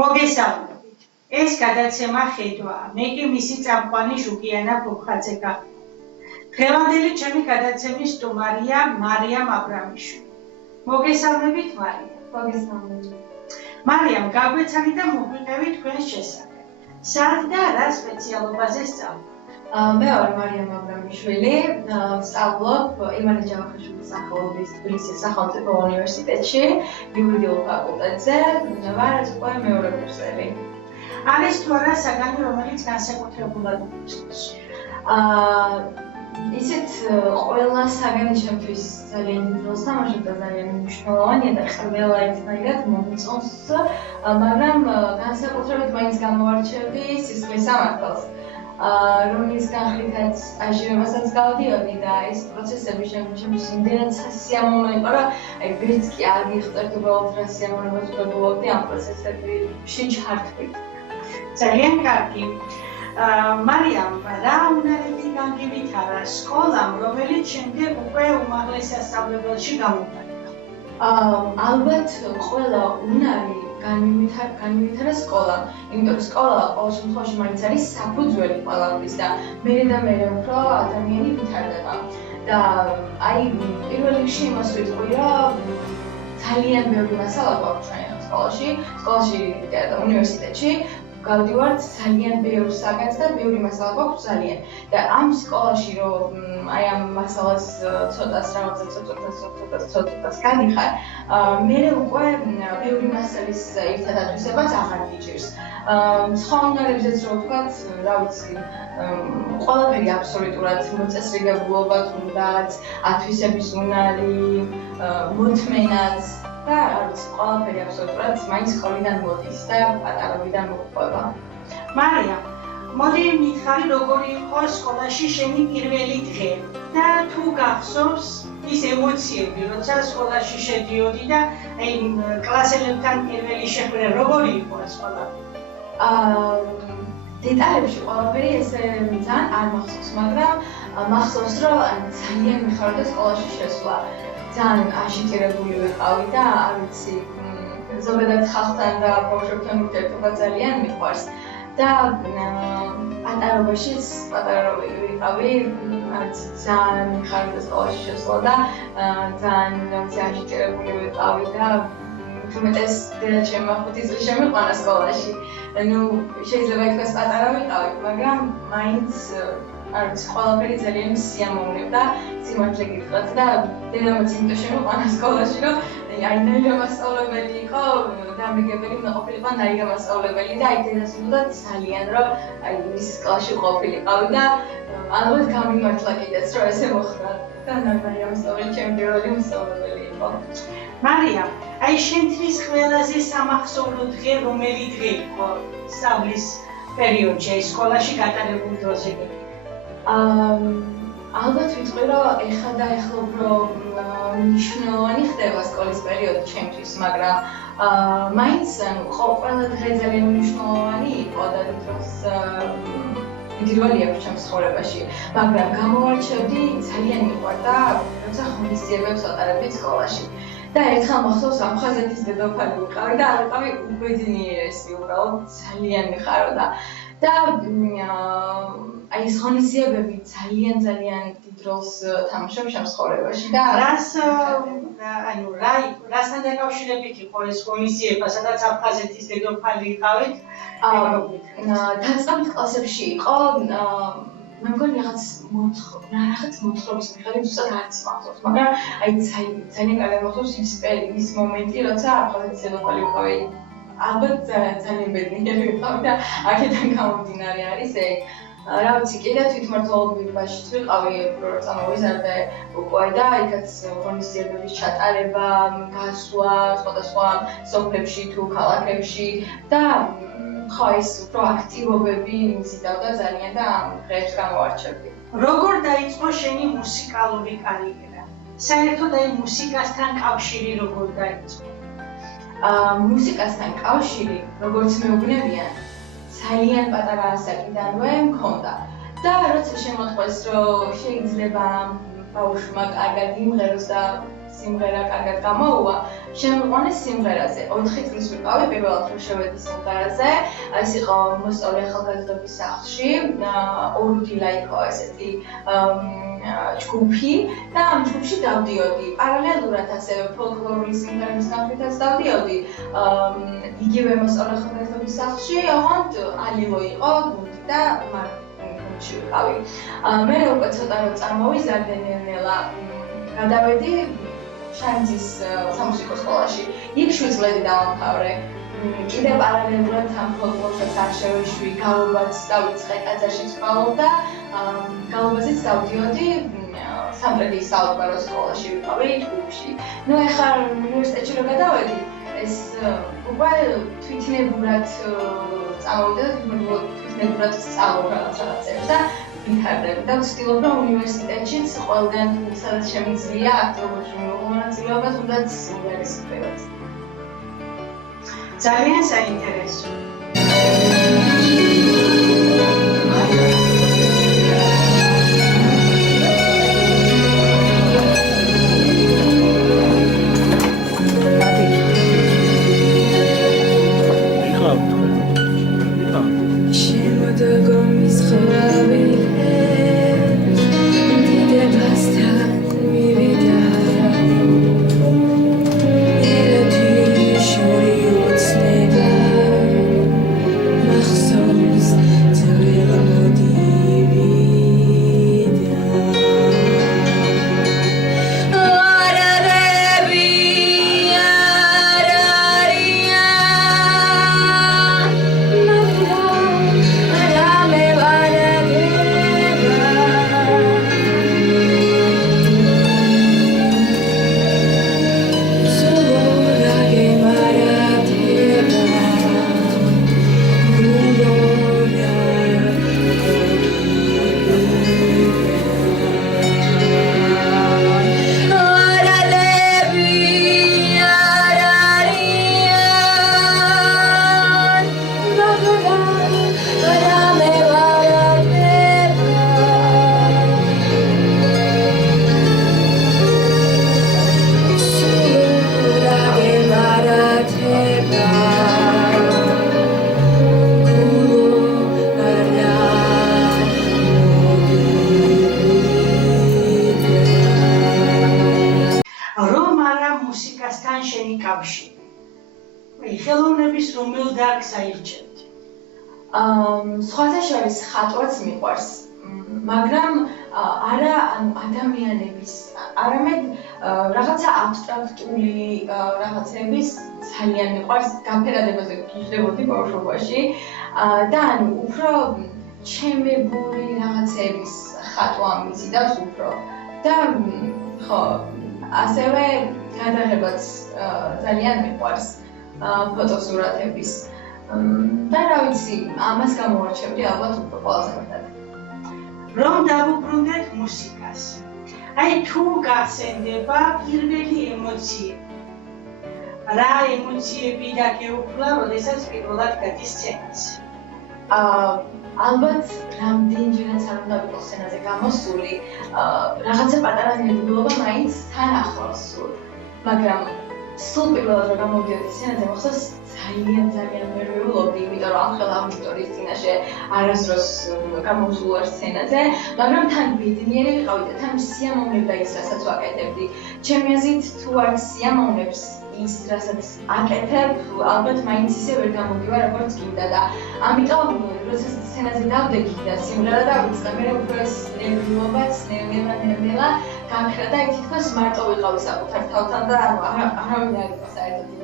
მოგესალმებით. ეს გადაცემა ხედვაა. მე კი მისი წამყვანი ჟუკიანა ბუხაძე გახდა. დღევანდელი ჩემი გადაცემის სტუმარია მარიამ აბრამიშვილი. მოგესალმებით მარიამ. მოგესალმებით. მარიამ, გაგვეცანი და მოგვიყევი თქვენს შესახებ. სად და რა სპეციალობაზე სწავლობ? მე ვარ მარიამ აბრამიშვილი, ვსწავლობ ივანე ჯავახიშვილის სახელობის თბილისის სახელმწიფო უნივერსიტეტში, იურიდიულ ფაკულტეტზე, ვარ უკვე მეორე კურსელი. არის თუ არა საგანი, რომელიც განსაკუთრებულად მოგწონს? ისეთ ყველა საგანი ჩემთვის ძალიან დიდ როლს თამაშობს და ძალიან მნიშვნელოვანია და ყველა ერთნაირად მომწონს, მაგრამ განსაკუთრებით მაინც გამოვარჩევდი სისხლის სამართალს. რომლის განხრითაც სტაჟირებასაც გავდიოდი და ეს პროცესები ჩემთვის იმდენად სასიამოვნო იყო, რომ ვერც კი არ გიხსენებთ უბრალოდ რა სიამოვნებას ვგებულობდი ამ პროცესებში ჩართვით. ძალიან კარგი. მარიამ, რა უნარები განგივითარა სკოლამ, რომელიც შემდეგ უკვე უმაღლეს სასწავლებელში გამოვიდა? ალბათ ყველა უნარი განვითარა სკოლამ, იმიტომ რომ სკოლა ყოველ შემთხვევაში მაინც არის საფუძველი ყველაფრის და მერე უფრო ადამიანი ვითარდება. და აი პირველ რიგში იმას ვიტყვი, რომ ძალიან ბევრი მასალა გვაქვს ჩვენ სკოლაში და უნივერსიტეტში. გავდივართ ძალიან ბევრ საგანს და ბევრი მასალა გვაქვს ძალიან. და ამ სკოლაში რომ აი ამ მასალას ცოტას რაღაცას განიხარ, მე უკვე ბევრი მასალის ერთად ათვისებას აღარ გიჭირს. სხვა უნარებზეც რო ვთქვათ, რა ვიცი, ყველაფერი აბსოლუტურად მოწესრიგებულობა თუნდაც, ათვისების უნარი, მოთმენაც და არის ყველაფერი აბსოლუტურად მაინც სკოლიდან მოდის და პატარობიდან მოყვება. მარიამ, მოდი მითხარი, როგორი იყო სკოლაში შენი პირველი დღე და თუ გახსოვს ის ემოციები, როცა სკოლაში შედიოდი და აი კლასელებთან პირველი შეხვედრა როგორი იყო ეს ყველაფერი? დეტალებში ყველაფერი ესე ძალიან არ მახსოვს, მაგრამ მახსოვს, რომ ძალიან მიხარდა სკოლაში შესვლა. ძალიან აშიკერებული ვიყავი და არ ვიცი, ზოგადად ხალხთან და ბავშვებთან ურთიერთობა ძალიან მიყვარს. და პატარობაშიც ვიყავი, ძალიან მიხარდა სკოლაში შესვლა და ძალიან აშიკერებული ვიყავი და უმეტეს დედაჩემმა 5 წელი შემიყვანა სკოლაში. შეიძლება ითქვას პატარა ვიყავი, მაგრამ მაინც არ ვიცი, ყველაფერი ძალიან სიამოვნებდა, სიმართლე გითხრათ და დედამაც იმიტომ შემიყვანა სკოლაში, რომ აი ნაირა მასწავლებელი იყო, დამრიგებელი უნდა ყოფილიყო ნაირა მასწავლებელი და აი დედას უნდა ძალიან, რომ აი მის სკოლაში ყოფილიყავი და ალბათ გამიმართლა კიდეც, რომ ესე მოხდა და ნაირა მასწავლებელი ჩემი პირველი მასწავლებელი იყო. მარიამ, აი შენთვის ყველაზე სამახსოვრო დღე რომელი დღე იყო სწავლის პერიოდში, სკოლაში გატარებულ დროზე? ალბათ ვიტყვი, რომ ეხლა და ეხლა უფრო მნიშვნელოვანი ხდება სკოლის პერიოდი ჩემთვის, მაგრამ მაინც ყველა დღე ძალიან მნიშვნელოვანი იყო და დროს დიდი როლი აქვს ჩემს ცხოვრებაში, მაგრამ გამოვარჩევდი ძალიან მიყვარდა, როცა ღონისძიებებს ვატარებდი სკოლაში. და ერთხელ მახსოვს აფხაზეთის დედოფალი ვიყავი და არ ვიყავი უբედნიერესი, უბრალოდ ძალიან მიხაროდა. და აი ეს ღონისძიებები ძალიან დიდ როლს თამაშობს ჩემს ცხოვრებაში და რასთან დაკავშირებით იყო ეს ღონისძიება, სადაც აფხაზეთის დედოფალი იყავით? დაწყებით კლასებში იყო, მე მგონი რაღაც მოთხრობის მიხედვით ზუსტად არც მახსოვს, მაგრამ აი ძალიან კარგად მახსოვს ის მომენტი, როცა აფხაზეთის დედოფალი ვიყავი. ალბათ ძალიან ბედნიერი ვიყავი და აქედან გამომდინარე არის ეგ. რა ვიცი, კიდე თვითმმართველობაშიც ვიყავი, როცა მოვიზარდე უკვე და იქაც ღონისძიებების ჩატარება, გასვლა სხვადასხვა სოფლებში თუ ქალაქებში და ხო ის უფრო აქტივობები მიზიდავდა ძალიან და ამ დღეებს გამოვარჩევდი. როგორ დაიწყო შენი მუსიკალური კარიერა? საერთოდ აი მუსიკასთან კავშირი როგორ დაიწყო? მუსიკასთან კავშირი, როგორც მეუბნებიან, ძალიან პატარა ასაკიდანვე მქონდა. და როცა შემოთქვეს, რომ შეიძლება ბავშვმა კარგად იმღეროს და სიმღერა კარგად გამოუვა, შემიყვანეს სიმღერაზე. 4 წლის ვიყავი პირველად რომ შევედი სიმღერაზე. ეს იყო მოსწავლე ახალგაზრდობის სახლში, ორუდილა იყო ესეთი ჯგუფი და ამ ჯგუფში დავდიოდი. პარალელურად ასევე ფოლკლორული სიმღერების ნახვითაც დავდიოდი. იგივე მოსწავლე ახალგაზრდობის სახლში, ოღონდ ალილო იყო გუნდი და გუნდში ვიყავი. მე უკვე ცოტა რომ წარმოვიზარდე ნელ-ნელა, გადავედი შანძის სამუსიკო სკოლაში. იქ 7 წლები დავამთავრე. კიდევ პარალელურად ამ ფოლკლორსაც არ შევეშვი, გალობაც დავიწყე ტაძარში ვსწავლობდა. გალობაზეც დავდიოდი სამტრედიის საალბარო სკოლაში ვიყავი ჯგუფში. ნუ ეხლა უნივერსიტეტში რომ გადავედი, ეს უკვე თვითნებურად წამოვიდა და თვითნებურად სწავლობ რაღაცებს და ვითარდება და ვცდილობ რომ უნივერსიტეტშიც ყველგან სადაც შემიძლია აქტიურობაში მივიღო მონაწილეობა, თუნდაც სიმღერის სფეროზე. ძალიან საინტერესო. ხელოვნების რომელ დარგს აირჩევთ? სხვათა შორის ხატვაც მიყვარს, მაგრამ არა ადამიანების, არამედ რაღაცა აბსტრაქტული რაღაცების ძალიან მიყვარს, განფერადებაზე გიждდებოდი ბავშვობაში და უფრო ჩემებული რაღაცების ხატვა მიზიდავს უფრო და ხო, ასევე გადაღებაც ძალიან მიყვარს ფოტოსურათების და რა ვიცი, ამას გამოვარჩევდი ალბათ უფრო ყველაზე მეტად. რომ დავუბრუნდეთ მუსიკას. აი თუ გახსენდება პირველი ემოციები. რა ემოციები დაგეუფლა, როდესაც პირველად გადის სცენაზე? ალბათ რამდენჯერაც არ უნდა ვიყოს სცენაზე გამოსული, რაღაცა პატარა ნერვიულობა მაინც თან ახლავს სულ, მაგრამ სულ პირველად რომ გამოვიდოდი სცენაზე, მოხდეს ძალიან ნერვიულობდი, იმიტომ რომ ამ ხელა აუდიტორიის წინაშე არასდროს გამოსულ ვარ სცენაზე, მაგრამ თან ბედნიერი ვიყავი და თან სიამოვნებდა ის, რასაც ვაკეთებდი. ჩემი აზრით, თუ არ სიამოვნებს ის, რასაც აკეთებ, ალბათ მაინც ისე ვერ გამოდივარ, როგორც გინდა და ამიტომ, როდესაც სცენაზე დავდექი და სიმღერა დავიწყე, მე უფრო ეს ნერვიულობაც ნელ-ნელა განხრა და თითქოს მარტო ვიყავი საკუთარ თავთან და არავინ არ იყო საერთოდ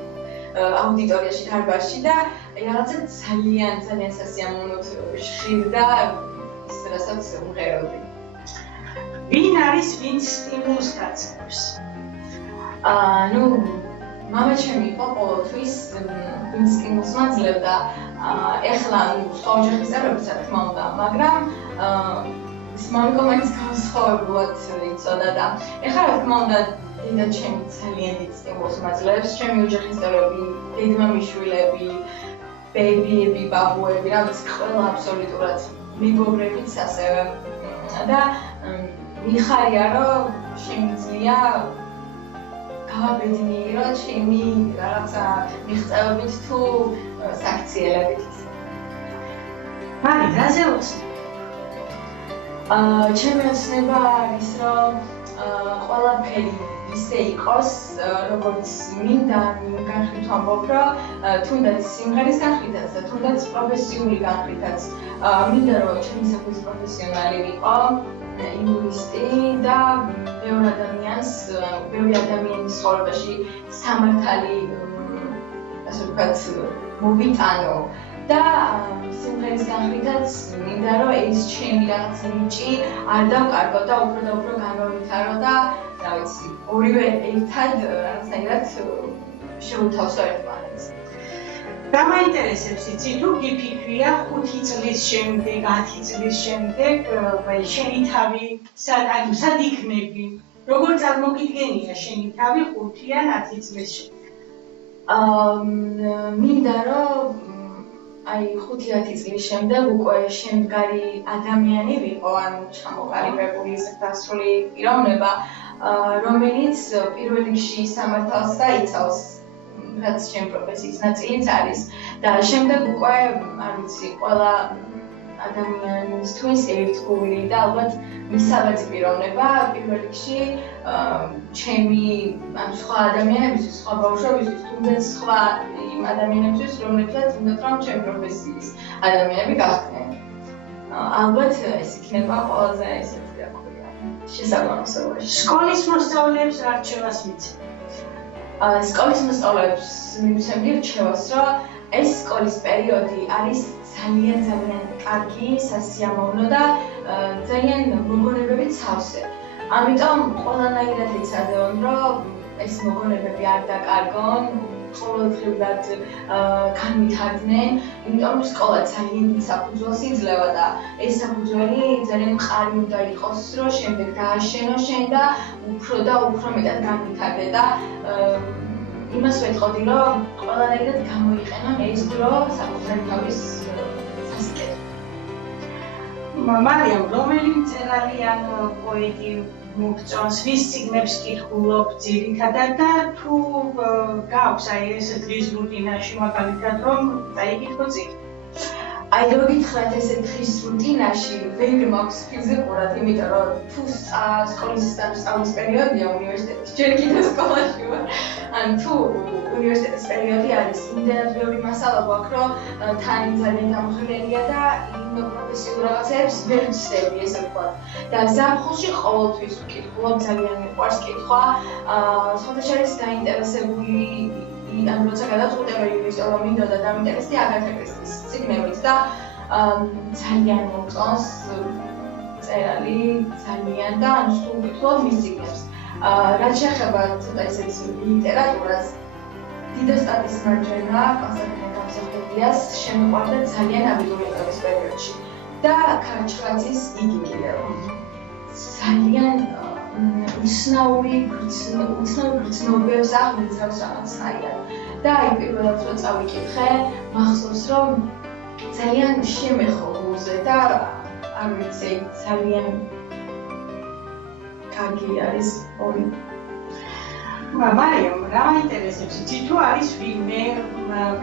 აუდიტორიაში დარბაზში და რაღაცა ძალიან სასიამოვნოდ ჟღირდა ის, რასაც ვღეროდი. ვინ არის ვინც სტიმულს გაცემს? ნუ მამა ჩემი იყო ყოველთვის ვინც სტიმულს მაძლევდა. ეხლა სხვა ოჯახის წევრებიც რა თქმა უნდა, მაგრამ ის მამიკო მაინც განსხვავებულად იცოდა და ეხლა რა თქმა უნდა დედა ჩემი ძალიან დიდ სტიმულს მაძლევს, ჩემი ოჯახის წევრები, დედმამიშვილები, ბებიები, ბაბუები, რა ვიცი, ყველა აბსოლუტურად მეგობრებიც ასევე და მიხარია რომ შემიძლია გავაბედნიერო ჩემი რაღაცა მიღწევებით თუ საქციელებით. მარი, რაზე ოცნებ? ჩემი ოცნება არის რომ ყველაფერი ისე იყოს, როგორც მინდა, განხრით ვამბობ, რომ თუნდაც სიმღერის განხრითაც და თუნდაც პროფესიული განხრითაც მინდა რომ ჩემი საქმის პროფესიონალი ვიყო, იურისტი და ბევრი ადამიანის ცხოვრებაში სამართალი, ასე ვთქვათ, მოვიტანო. და სიმღერის განხრითაც მინდა რომ ეს ჩემი რაღაც ნიჭი არ დავკარგო და უფრო გამოვითარო და რა ვიცი, ორივე ერთად რაღაცნაირად შევთავსო ერთმანეთს. Გამაინტერესებს იცი თუ გიფიქრია 5 წლის შემდეგ, 10 წლის შემდეგ შენი თავი სად იქნები? როგორ წარმოგიდგენია შენი თავი 5 ან 10 წლის შემდეგ? მინდა რომ აი 5-10 წლის შემდეგ უკვე შემდგარი ადამიანი ვიყო, ანუ ჩამოყალიბებული დასრული პიროვნება, რომელიც პირველ რიგში სამართალს დაიცავს, რაც ჩემი პროფესიის ნაწილიც არის და შემდეგ უკვე არ ვიცი, ყველა ადამიანისთვის ერთგული და ალბათ მისაბაძი პიროვნება პირველ რიგში ჩემი სხვა ადამიანებისთვის, სხვა ბავშვებისთვის, თუნდაც სხვა იმ ადამიანებისთვის, რომლებსაც უნდათ რომ ჩემი პროფესიის ადამიანები გახდნენ. ალბათ ეს იქნება ყველაზე ესეთი რა ქვია, შესაბამისობაში. სკოლის მოსწავლეებს რა რჩევას მიცემ? სკოლის მოსწავლეებს მივცემდი რჩევას, რომ ეს სკოლის პერიოდი არის ძალიან კარგი, სასიამოვნო და ძალიან მოგონებებით სავსე. ამიტომ ყველანაირად ეცადეონ, რომ ეს მოგონებები არ დაკარგონ, ყოველდღიურად განვითარდნენ, იმიტომ რომ სკოლა ძალიან დიდ საფუძველს იძლევა და ეს საფუძველი ძალიან მყარი უნდა იყოს, რომ შემდეგ დააშენო შენ და უფრო მეტად განვითარდე და იმას ვეტყოდი, რომ ყველანაირად გამოიყენონ ეს დრო საკუთარი თავის სასიკეთოდ. მარიამ, რომელი მწერალი ან პოეტი მოგწონს, ვის წიგნებს კითხულობ ძირითადად და თუ გაქვს აი ეს დღის რუტინაში მაგალითად რომ დაიკითხო წიგნი? აი რო გითხრათ ესე დღის რუტინაში ვერ მაქვს ფიზიკურად, იმიტომ რომ თუ სკოლის სწავლის პერიოდია უნივერსიტეტის, ჯერ კიდევ სკოლაში ვარ. ან თუ უნივერსიტეტის პერიოდი არის, იმდენად ბევრი მასალა გვაქვს, რომ თანი ძალიან დამღრელია და იმ პროფესიულ რაღაცებს ვერ ვცდები, ესე ვთქვათ. და ზაფხულში ყოველთვის ვკითხულობ, ძალიან მიყვარს კითხვა. სხვადასხვა დაინტერესებული ან როცა გადაწყვიტე რომ იურისტობა მინდოდა დამინტერესდი აგათა კრისტის წიგნებით და ძალიან მომწონს წერალი, ძალიან და ან სულ ვკითხულობ მის წიგნებს. რაც შეეხება ცოტა ისეთ ლიტერატურას, დიდოსტატის მარჯვენა კონსტანტინე გამსახურდიას შემოყვარდა ძალიან აბიტურიენტების პერიოდში და ქარჩხაძის იგი კიდევ ძალიან უცნაური გრძნობებს აღნიშნავს რაღაცნაირად და აი პირველად რო წავიკითხე, მახსოვს რომ ძალიან შემეხო გულზე და არ ვიცი, ძალიან კარგი არის ორი. მარიამ, რა მაინტერესებს იცი თუ არის ვინმე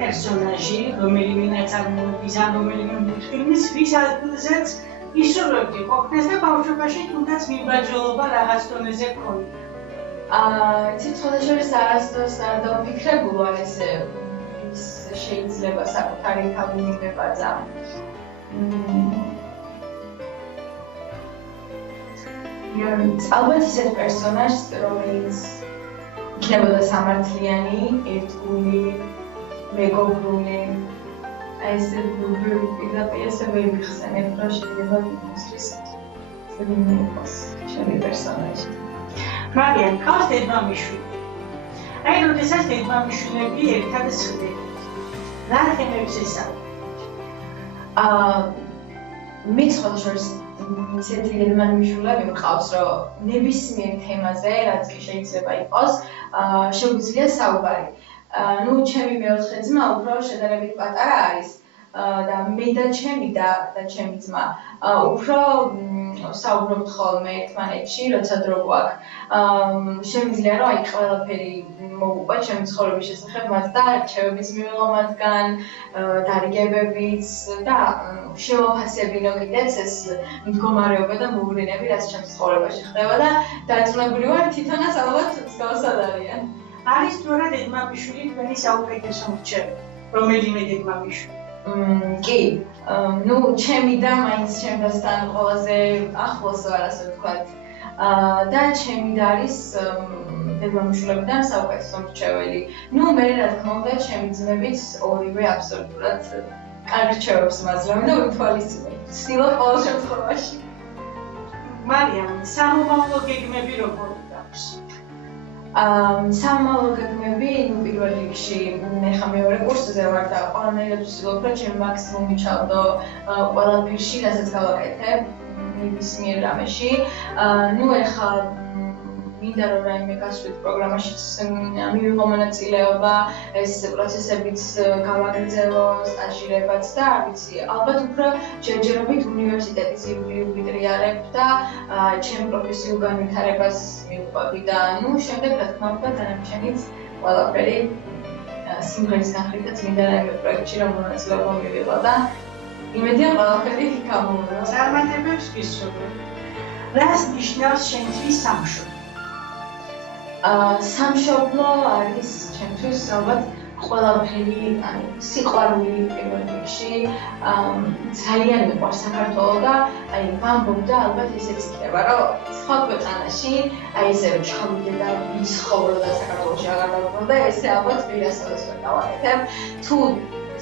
პერსონაჟი, რომელიმე ნაწარმოების ან რომელიმე მულტფილმის, ვისაც ისურვებდი ყოფნეს და ბავშვობაში თუნდაც მიმბაძველობა რაღაც დონეზე გქონდა. იცით, სხვადასხვა არასდროს არ დავფიქრებულ არ ესე ის შეიძლება საკუთარი თავი მიმებაძა. ალბათ ისეთ პერსონაჟს, რომელიც იქნებოდა სამართლიანი, ერთგული, მეგობრული. ეს პირდაპირ ესე ვერ ვიხსენებ, რომ შეიძლება იმისთვის იყოს ჩემი პერსონაჟი. მარიამ, ყავს დედმამიშვილი. აი, როდესაც დედმამიშვილები ერთად სხდიან, რა თემებს ესწავლიან? მე სხვადასხვა ისეთი დედმამიშვილები მყავს, რომ ნებისმიერ თემაზე, რაც კი შეიძლება იყოს, შეგვიძლია საუბარი. ნუ ჩემი მეოთხე ძმა უფრო შედარებით პატარა არის. და მე და ჩემი ძმა უფრო საუბრობთ ხოლმე ერთმანეთში, როცა დრო გვაქვს. Შემიძლია რომ აი ყველაფერი მოვუყვე ჩემი ცხოვრების შესახებ, მათ და რჩევებიც მივიღო მათგან, დარიგებებიც და შევაფასებინო კიდეც ეს მდგომარეობა და მოვლენები, რაც ჩემს ცხოვრებაში ხდება და დარწმუნებული ვარ, თვითონაც ალბათ მსგავსად არიან. არის თუ არა დედმამიშვილი თქვენი საუკეთესო მრჩეველი, რომელიმე დედმამიშვილი? კი, ნუ ჩემი და მაინც ჩემთან ყველაზე ახლოს ვარ, ასე ვთქვათ. და ჩემი და არის დედმამიშვილებიდან საუკეთესო მრჩეველი. ნუ მე რა თქმა უნდა, ჩემი ძმებიც ორივე აბსოლუტურად კარგ რჩევებს მაძლევენ და ვითვალისწინებ. ვცდილობ ყოველ შემთხვევაში. მარიამ, სამომავლო გეგმები როგორი გაქვს? სამომავლო გეგმები, ნუ პირველ რიგში მე ხა მეორე კურსზე ვარ და ყველანაირად ვცდილობ, რომ ჩემი მაქსიმუმი ჩავდო ყველაფერში, რასაც გავაკეთებ ნებისმიერ რამეში. ნუ ეხლა მინდა რომ რაიმე გასვლით პროგრამაშიც მივიღო მონაწილეობა, ეს პროცესებიც გავაგრძელო, სტაჟირებაც და არ ვიცი, ალბათ უფრო ჯერჯერობით უნივერსიტეტის ვიტრიალებ და ჩემ პროფესიულ განვითარებას მივყვები და ნუ შემდეგ რა თქმა უნდა დანარჩენიც ყველაფერი სიმღერის განხრითაც მინდა რაიმე პროექტში რომ მონაწილეობა მივიღო და იმედია ყველაფერი გამოვიდა. წარმატებებს გისურვებ. რას ნიშნავს შენთვის სამშობლო? სამშობლო არის ჩემთვის ალბათ ყველაფერი, ანუ სიყვარული პირველ რიგში, ძალიან მიყვარს საქართველო და აი ვამბობ და ალბათ ისეც იქნება, რომ სხვა ქვეყანაში აი ესე რომ ჩავიდე და ვიცხოვრო და საქართველოში აღარ დავბრუნო და ესე ალბათ ვირასოდეს ვერ გავაკეთებ. თუ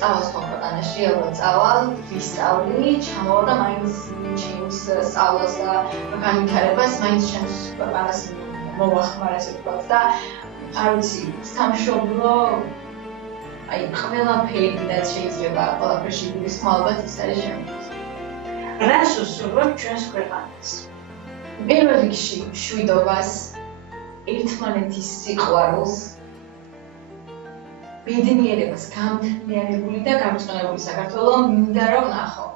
წავალ სხვა ქვეყანაში, ალბათ წავალ, ვისწავლი, ჩამოვალ და მაინც ჩემს სწავლას და განვითარებას მაინც ჩემს ქვეყანას მოვახმარ ესე ვთქვათ და არ ვიცი, სამშობლო აი ყველაფერი რაც შეიძლება ყველაფერში გულისხმო ალბათ ის არის ჩემთვის. რას უსურვებ ჩვენს ქვეყანას? პირველ რიგში მშვიდობას, ერთმანეთის სიყვარულს, ბედნიერებას, გამთნიერებული და გამწყნარებული საქართველო მინდა რომ ნახო.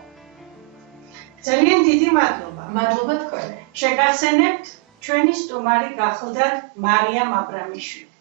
ძალიან დიდი მადლობა. მადლობა თქვენ. შეგახსენებთ ჩვენი სტუმარი გახლდათ მარიამ აბრამიშვილი.